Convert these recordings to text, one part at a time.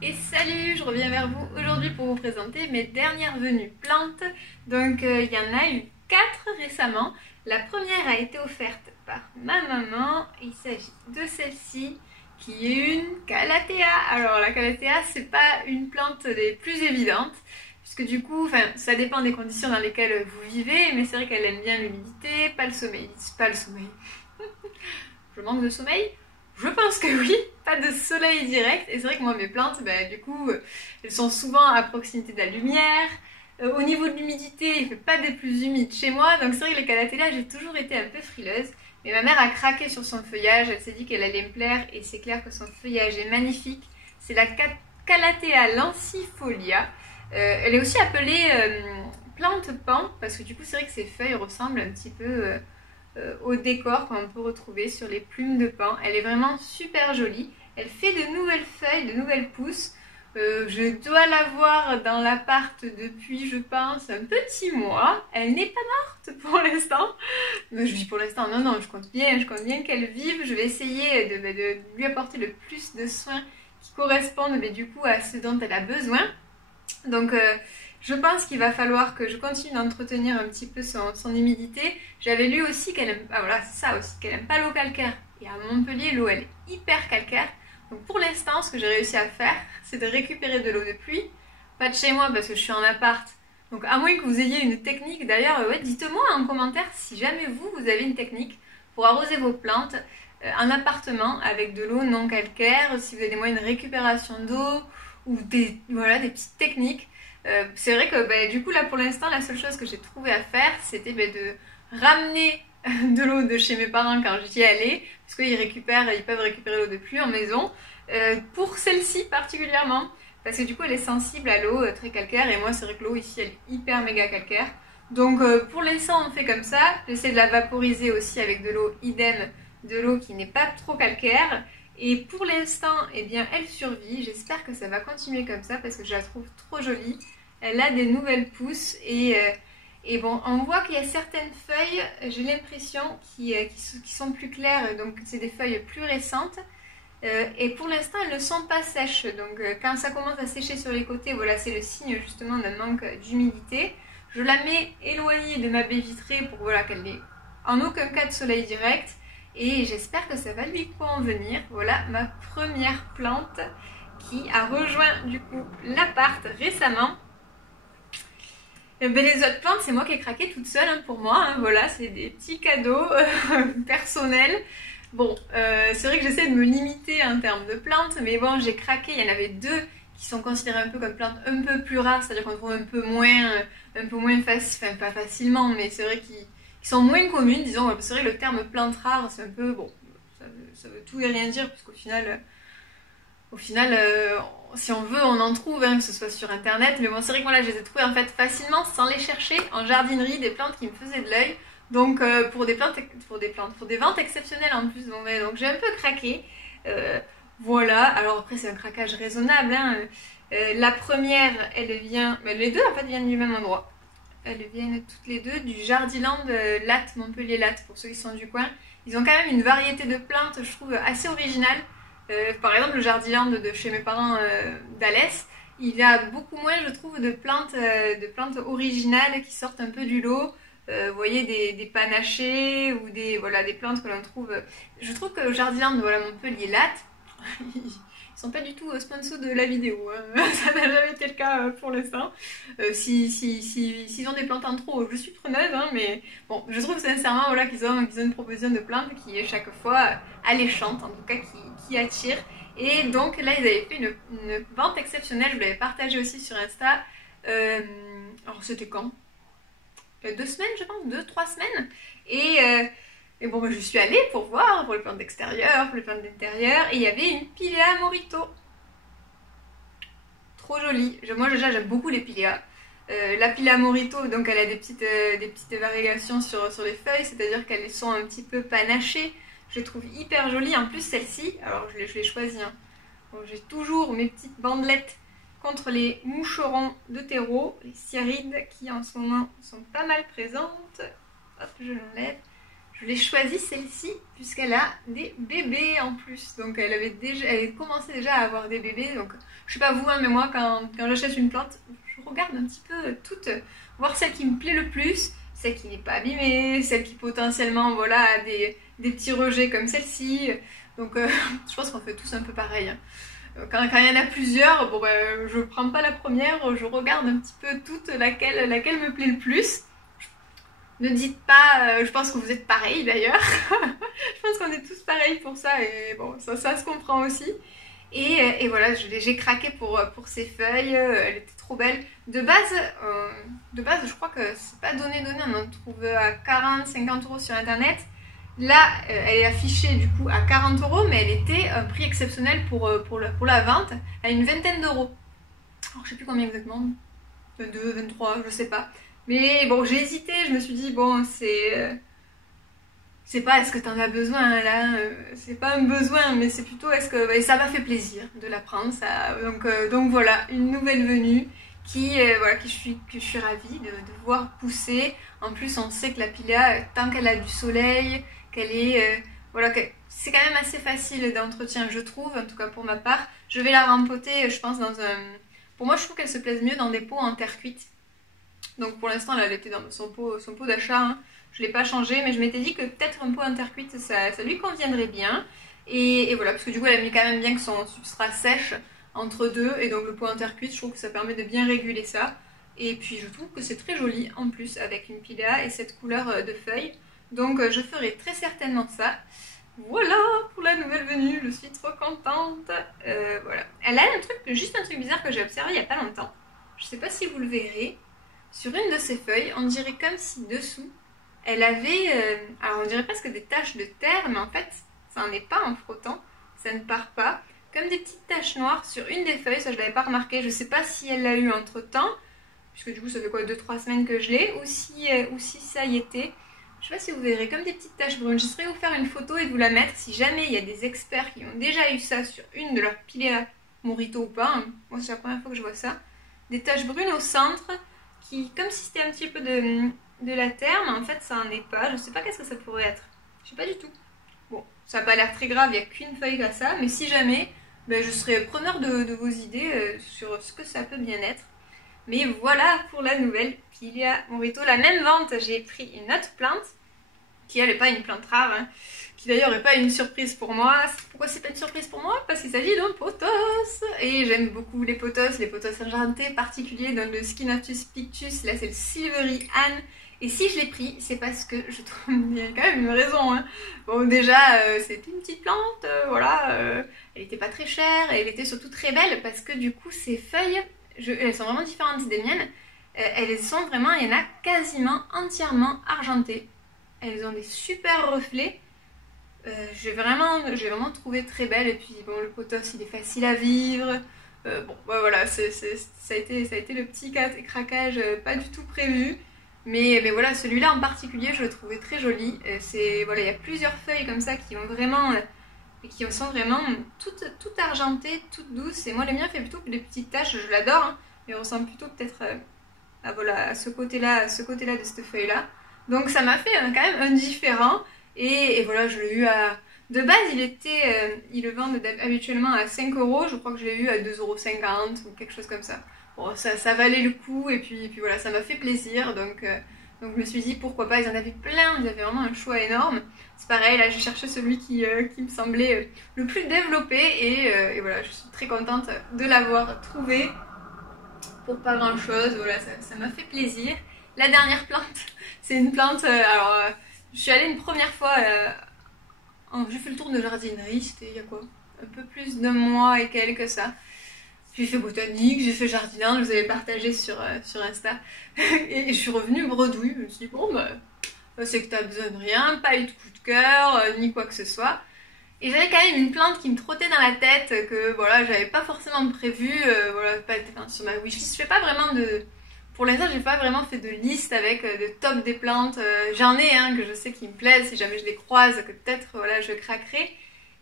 Et salut, je reviens vers vous aujourd'hui pour vous présenter mes dernières venues plantes. Donc il y en a eu 4 récemment. La première a été offerte par ma maman. Il s'agit de celle-ci qui est une calathea. Alors la calathea, c'est pas une plante des plus évidentes puisque du coup, ça dépend des conditions dans lesquelles vous vivez, mais c'est vrai qu'elle aime bien l'humidité, pas le sommeil. Je manque de sommeil? Je pense que oui, pas de soleil direct. Et c'est vrai que moi, mes plantes, du coup, elles sont souvent à proximité de la lumière. Au niveau de l'humidité, il fait pas des plus humides chez moi. Donc c'est vrai que les calathea, j'ai toujours été un peu frileuse. Mais ma mère a craqué sur son feuillage. Elle s'est dit qu'elle allait me plaire. Et c'est clair que son feuillage est magnifique. C'est la calathea lancifolia. Elle est aussi appelée plante pan. Parce que du coup, c'est vrai que ses feuilles ressemblent un petit peu... au décor qu'on peut retrouver sur les plumes de paon. Elle est vraiment super jolie. Elle fait de nouvelles feuilles, de nouvelles pousses. Je dois la voir dans l'appart depuis, je pense, un petit mois. Elle n'est pas morte pour l'instant. Je dis pour l'instant, non, je compte bien qu'elle vive. Je vais essayer de lui apporter le plus de soins qui correspondent du coup à ce dont elle a besoin. Donc je pense qu'il va falloir que je continue d'entretenir un petit peu son humidité. J'avais lu aussi qu'elle aime, qu'elle aime pas l'eau calcaire. Et à Montpellier, l'eau elle est hyper calcaire. Donc pour l'instant, ce que j'ai réussi à faire, c'est de récupérer de l'eau de pluie. Pas de chez moi parce que je suis en appart. Donc à moins que vous ayez une technique, d'ailleurs, dites-moi en commentaire si jamais vous avez une technique pour arroser vos plantes en appartement avec de l'eau non calcaire, si vous avez des moyens de récupération d'eau ou des petites techniques. C'est vrai que du coup là pour l'instant la seule chose que j'ai trouvé à faire c'était de ramener de l'eau de chez mes parents quand j'y allais parce qu'ils peuvent récupérer l'eau de pluie en maison pour celle-ci particulièrement parce que du coup elle est sensible à l'eau très calcaire et moi c'est vrai que l'eau ici elle est hyper méga calcaire donc pour l'instant on fait comme ça. J'essaie de la vaporiser aussi avec de l'eau idem, de l'eau qui n'est pas trop calcaire. Et pour l'instant, elle survit. J'espère que ça va continuer comme ça parce que je la trouve trop jolie. Elle a des nouvelles pousses et bon, on voit qu'il y a certaines feuilles, j'ai l'impression, qui sont plus claires. Donc c'est des feuilles plus récentes. Et pour l'instant, elles ne sont pas sèches. Donc quand ça commence à sécher sur les côtés, voilà, c'est le signe justement d'un manque d'humidité. Je la mets éloignée de ma baie vitrée pour qu'elle n'ait en aucun cas de soleil direct. Et j'espère que ça va lui convenir. Voilà ma première plante qui a rejoint du coup l'appart récemment. Les autres plantes, c'est moi qui ai craqué toute seule pour moi. Voilà, c'est des petits cadeaux personnels. Bon, c'est vrai que j'essaie de me limiter en termes de plantes, mais bon, j'ai craqué. Il y en avait 2 qui sont considérées un peu comme plantes un peu plus rares, c'est-à-dire qu'on trouve un peu moins pas facilement, mais c'est vrai qu'ils sont moins communes, disons. C'est vrai que le terme plante rare, c'est un peu, bon, ça veut tout et rien dire, puisqu'au final, si on veut, on en trouve, que ce soit sur internet, mais bon, c'est vrai que moi, je les ai trouvées en fait facilement, sans les chercher, en jardinerie, des plantes qui me faisaient de l'œil, donc pour des ventes exceptionnelles en plus, donc j'ai un peu craqué, voilà. Alors après, c'est un craquage raisonnable, la première, les deux en fait viennent du même endroit. Elles viennent toutes les deux du Jardiland Latte, Montpellier Latte, pour ceux qui sont du coin. Ils ont quand même une variété de plantes, je trouve, assez originale. Par exemple, le Jardiland de chez mes parents d'Alès, il y a beaucoup moins, je trouve, de plantes originales qui sortent un peu du lot. Vous voyez, des panachés ou des plantes que l'on trouve. Je trouve que le Jardiland de Montpellier Latte, ils sont pas du tout sponsors de la vidéo, ça n'a jamais été le cas pour l'instant. S'ils ont des plantes en trop, je suis preneuse, mais bon, je trouve sincèrement qu'ils ont une proposition de plantes qui est chaque fois alléchante, en tout cas qui attire. Et donc là, ils avaient fait une vente exceptionnelle, je vous l'avais partagé aussi sur Insta. Alors c'était quand 2 semaines, je pense, 2-3 semaines. Et bon, je suis allée pour voir, pour les plantes d'extérieur, pour les plantes d'intérieur, et il y avait une pilea morito. Trop jolie. Moi déjà, j'aime beaucoup les pileas. La pilea morito, donc elle a des petites variations sur les feuilles, c'est-à-dire qu'elles sont un petit peu panachées. Je les trouve hyper jolies. En plus, celle-ci, alors je l'ai choisie. Bon, j'ai toujours mes petites bandelettes contre les moucherons de terreau, les cyarides qui en ce moment sont pas mal présentes. Hop, je l'enlève. Je l'ai choisie celle-ci puisqu'elle a des bébés en plus. Donc elle avait commencé déjà à avoir des bébés. Donc je sais pas vous, hein, mais moi quand j'achète une plante, je regarde un petit peu toutes, voir celle qui me plaît le plus, celle qui n'est pas abîmée, celle qui potentiellement voilà, a des petits rejets comme celle-ci. Donc je pense qu'on fait tous un peu pareil. Hein. Quand il y en a plusieurs, bon, je prends pas la première, je regarde un petit peu toutes laquelle me plaît le plus. Ne dites pas, je pense que vous êtes pareil d'ailleurs. Je pense qu'on est tous pareils pour ça et bon, ça se comprend aussi. Et voilà, j'ai craqué pour ces feuilles, elle était trop belle. De base, je crois que c'est pas donné, on en trouve à 40-50 euros sur internet. Là, elle est affichée du coup à 40 euros, mais elle était un prix exceptionnel pour la vente, à une vingtaine d'euros. Alors je sais plus combien exactement, 22, 23, je sais pas. Mais bon, j'ai hésité, je me suis dit, bon, c'est pas est-ce que t'en as besoin là, c'est pas un besoin, mais c'est plutôt est-ce que. Et ça m'a fait plaisir de la prendre, ça. Donc voilà, une nouvelle venue voilà, que je suis ravie de voir pousser. En plus, on sait que la Pilea, tant qu'elle a du soleil, qu'elle est. Voilà, c'est quand même assez facile d'entretien, je trouve, en tout cas pour ma part. Je vais la rempoter, je pense, dans un. Pour moi, je trouve qu'elle se plaise mieux dans des pots en terre cuite. Donc pour l'instant, elle était dans son pot d'achat. Hein. Je ne l'ai pas changé, mais je m'étais dit que peut-être un pot en terre cuite, ça lui conviendrait bien. Et voilà, parce que du coup, elle a mis quand même bien que son substrat sèche entre deux. Et donc le pot en terre cuite, je trouve que ça permet de bien réguler ça. Et puis je trouve que c'est très joli en plus avec une Pilea et cette couleur de feuilles. Donc je ferai très certainement ça. Voilà pour la nouvelle venue, je suis trop contente. Voilà. Elle a juste un truc bizarre que j'ai observé il n'y a pas longtemps. Je ne sais pas si vous le verrez. Sur une de ses feuilles, on dirait comme si dessous, elle avait, alors on dirait presque des taches de terre, mais en fait, ça n'en est pas en frottant, ça ne part pas. Comme des petites taches noires sur une des feuilles, ça je ne l'avais pas remarqué, je ne sais pas si elle l'a eu entre temps, puisque du coup ça fait quoi, 2-3 semaines que je l'ai, ou si ça y était. Je ne sais pas si vous verrez, comme des petites taches brunes. J'essaierai de vous faire une photo et de vous la mettre si jamais il y a des experts qui ont déjà eu ça sur une de leurs Pilea Morito ou pas. Hein. Moi c'est la première fois que je vois ça. Des taches brunes au centre, comme si c'était un petit peu de la terre, mais en fait ça n'en est pas. Je sais pas qu'est-ce que ça pourrait être. Je sais pas du tout. Bon, ça n'a pas l'air très grave, il n'y a qu'une feuille à ça, mais si jamais, je serais preneur de vos idées sur ce que ça peut bien être. Mais voilà pour la nouvelle Pilea Morito. La même vente, j'ai pris une autre plante, qui elle n'est pas une plante rare, hein, qui d'ailleurs n'est pas une surprise pour moi. Pourquoi c'est pas une surprise pour moi? Parce qu'il s'agit d'un pothos. Et j'aime beaucoup les pothos argentés particuliers dans le Skinatus pictus. Là c'est le Silvery Anne. Et si je l'ai pris, c'est parce que je trouve qu'il y a quand même une raison. Hein. Bon déjà, c'était une petite plante, voilà. Elle n'était pas très chère et elle était surtout très belle parce que du coup ses feuilles, elles sont vraiment différentes des miennes. Elles sont vraiment, il y en a quasiment entièrement argentées. Elles ont des super reflets. J'ai vraiment trouvé très belle. Et puis bon, le pothos il est facile à vivre. Voilà, ça a été le petit craquage pas du tout prévu. Mais voilà, celui-là en particulier, je le trouvais très joli. Voilà, il y a plusieurs feuilles comme ça qui sont vraiment toutes argentées, toutes douces. Et moi, le mien fait plutôt des petites taches. Je l'adore, hein, mais on ressemble plutôt peut-être à ce côté-là de cette feuille-là. Donc ça m'a fait quand même un différent. Et voilà, je l'ai eu à... De base, ils le vendent habituellement à 5 euros. Je crois que je l'ai eu à 2,50 € ou quelque chose comme ça. Bon, ça valait le coup. Et puis voilà, ça m'a fait plaisir. Donc je me suis dit, pourquoi pas. Ils en avaient plein. Ils avaient vraiment un choix énorme. C'est pareil, là, j'ai cherché celui qui me semblait le plus développé. Et voilà, je suis très contente de l'avoir trouvé. Pour pas grand-chose. Voilà, ça m'a fait plaisir. La dernière plante, c'est une plante... je suis allée une première fois... j'ai fait le tour de jardinerie, c'était il y a quoi? Un peu plus d'un mois et quelques ça. J'ai fait botanique, j'ai fait jardinage, je vous avais partagé sur Insta. Et je suis revenue bredouille. Je me suis dit, bon, c'est que t'as besoin de rien, pas eu de coup de cœur, ni quoi que ce soit. Et j'avais quand même une plante qui me trottait dans la tête, que voilà, j'avais pas forcément prévu, sur ma wishlist. Je fais pas vraiment de... Pour l'instant, j'ai pas vraiment fait de liste avec de top des plantes. J'en ai que je sais qui me plaisent, si jamais je les croise, que peut-être voilà, je craquerai.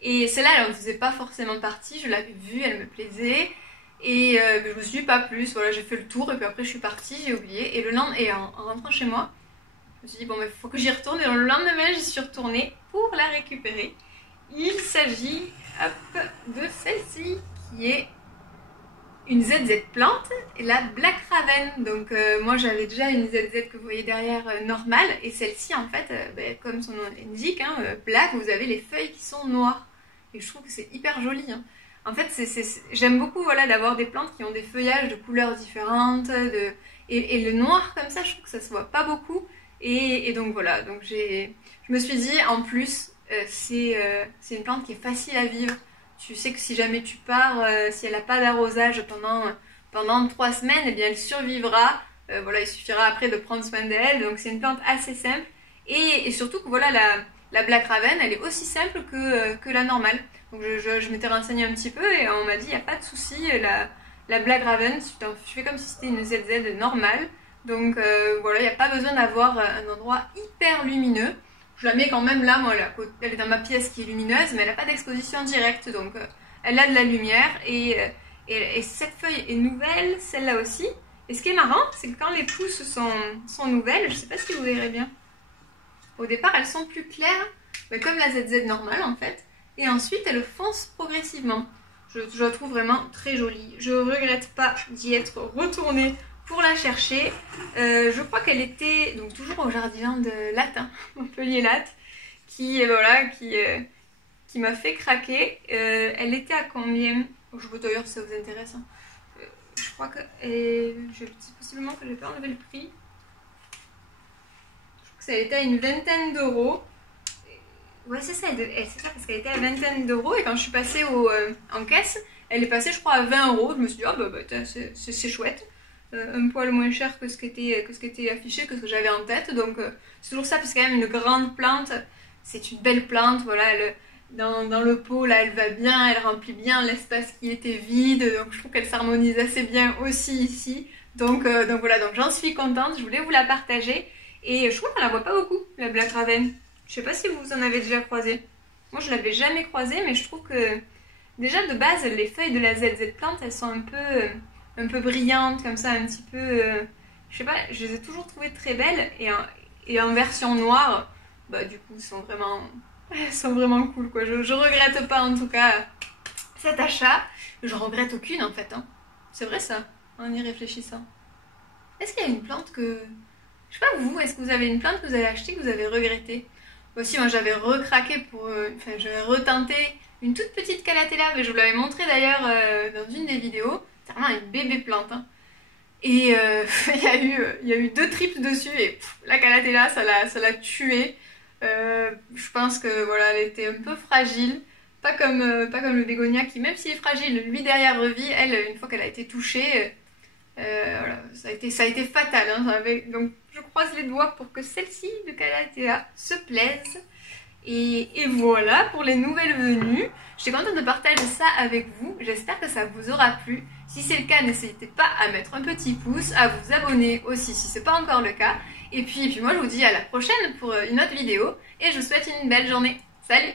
Et celle-là, elle ne faisait pas forcément partie, je l'avais vue, elle me plaisait. Et je me suis dit pas plus, voilà, j'ai fait le tour et puis après je suis partie, j'ai oublié. Et en rentrant chez moi, me suis dit, bon, il faut que j'y retourne. Et le lendemain, j'y suis retournée pour la récupérer. Il s'agit, hop, de celle-ci, qui est une ZZ plante, et la Black Raven. Donc moi j'avais déjà une ZZ que vous voyez derrière normale, et celle-ci en fait, comme son nom l'indique, hein, black, vous avez les feuilles qui sont noires. Et je trouve que c'est hyper joli. Hein. En fait, j'aime beaucoup voilà, d'avoir des plantes qui ont des feuillages de couleurs différentes, et le noir comme ça, je trouve que ça se voit pas beaucoup. Et donc voilà, donc je me suis dit, en plus, c'est une plante qui est facile à vivre. Tu sais que si jamais tu pars, si elle n'a pas d'arrosage pendant 3 semaines, eh bien elle survivra. Voilà, il suffira après de prendre soin d'elle. Donc c'est une plante assez simple. Et surtout que voilà, la Black Raven, elle est aussi simple que la normale. Donc je m'étais renseignée un petit peu et on m'a dit, il n'y a pas de souci, la Black Raven, tu fais comme si c'était une ZZ normale. Donc voilà, il n'y a pas besoin d'avoir un endroit hyper lumineux. Je la mets quand même là, moi, elle est dans ma pièce qui est lumineuse, mais elle n'a pas d'exposition directe, donc elle a de la lumière, et cette feuille est nouvelle, celle-là aussi. Et ce qui est marrant, c'est que quand les pousses sont nouvelles, je ne sais pas si vous verrez bien, au départ elles sont plus claires, comme la ZZ normale en fait, et ensuite elles foncent progressivement. Je la trouve vraiment très jolie, je ne regrette pas d'y être retournée pour la chercher. Je crois qu'elle était donc toujours au jardin de Latte, hein, Montpellier-Latte, qui m'a fait craquer. Elle était à combien? Je veux d'ailleurs si ça vous intéresse. Hein. Je crois que possiblement que j'ai pas enlevé le prix. Je crois que ça était à une vingtaine d'euros. Ouais, c'est ça, parce qu'elle était à vingtaine d'euros, et quand je suis passée en caisse, elle est passée je crois à 20 euros. Je me suis dit, oh c'est chouette. Un poil moins cher que ce qui était affiché, que ce que j'avais en tête. Donc c'est toujours ça, parce que c'est quand même une grande plante. C'est une belle plante, voilà, dans le pot, là, elle va bien, elle remplit bien l'espace qui était vide. Donc je trouve qu'elle s'harmonise assez bien aussi ici. Donc voilà, donc j'en suis contente, je voulais vous la partager. Et je trouve qu'on la voit pas beaucoup, la Black Raven. Je sais pas si vous en avez déjà croisé. Moi je l'avais jamais croisée, mais je trouve que déjà de base, les feuilles de la ZZ plante, elles sont un peu brillantes comme ça, un petit peu, je sais pas, je les ai toujours trouvées très belles, et en version noire, du coup, elles sont vraiment cool, quoi. Je regrette pas, en tout cas, cet achat. Je regrette aucune, en fait, hein. C'est vrai, ça, en y réfléchissant. Est-ce qu'il y a une plante que... Je sais pas, vous, est-ce que vous avez une plante que vous avez achetée, que vous avez regrettée? Aussi, moi, j'avais recraqué j'avais retenté une toute petite calatella, mais je vous l'avais montré d'ailleurs dans une des vidéos. C'est vraiment une bébé plante. Hein. Et il y a eu 2 tripes dessus, et la calatella, ça l'a tuée. Je pense que voilà, elle était un peu fragile. Pas comme le bégonia qui, même s'il est fragile, lui derrière revit. Elle, une fois qu'elle a été touchée, voilà, ça a été fatal. Hein, donc je croise les doigts pour que celle-ci de calatella se plaise. Et voilà pour les nouvelles venues. J'étais contente de partager ça avec vous. J'espère que ça vous aura plu. Si c'est le cas, n'hésitez pas à mettre un petit pouce, à vous abonner aussi si ce n'est pas encore le cas. Et puis moi je vous dis à la prochaine pour une autre vidéo. Et je vous souhaite une belle journée. Salut!